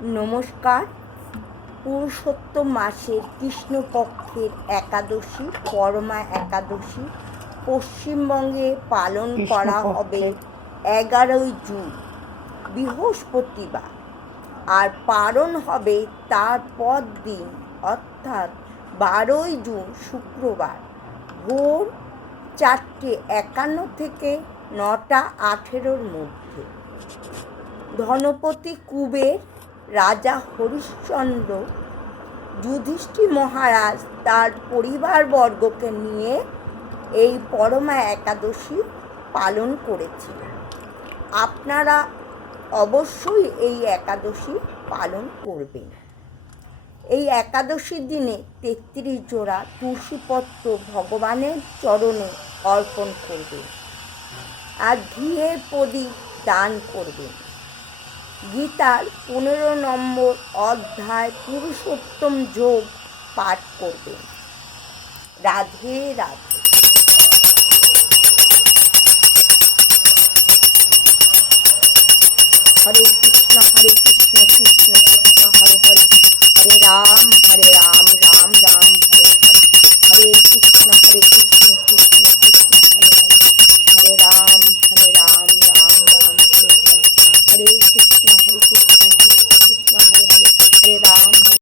নমস্কার। পুরুষোত্তম মাসের কৃষ্ণপক্ষের একাদশী পরমা একাদশী পশ্চিমবঙ্গে পালন করা হবে 11ই জুন বৃহস্পতিবার, আর পালন হবে তার পর দিন অর্থাৎ 12ই জুন শুক্রবার ভোর 4:51 থেকে 9:18 মধ্যে। ধনপতি কুবের, রাজা হরিশ্চন্দ্র, যুধিষ্ঠির মহারাজ তার পরিবারবর্গকে নিয়ে এই পরমা একাদশী পালন করেছিলেন। আপনারা অবশ্যই এই একাদশী পালন করবেন। এই একাদশীর দিনে 33 জোড়া তুলসীপত্র ভগবানের চরণে অর্পণ করবেন আর ঘিয়ের প্রদীপ দান করবেন। গীতার 15 নম্বর অধ্যায় পুরুষোত্তম যোগ পাঠ করবেন। রাধে রাধে। হরে কৃষ্ণ কৃষ্ণ কৃষ্ণ হরে হরে, হরে রাম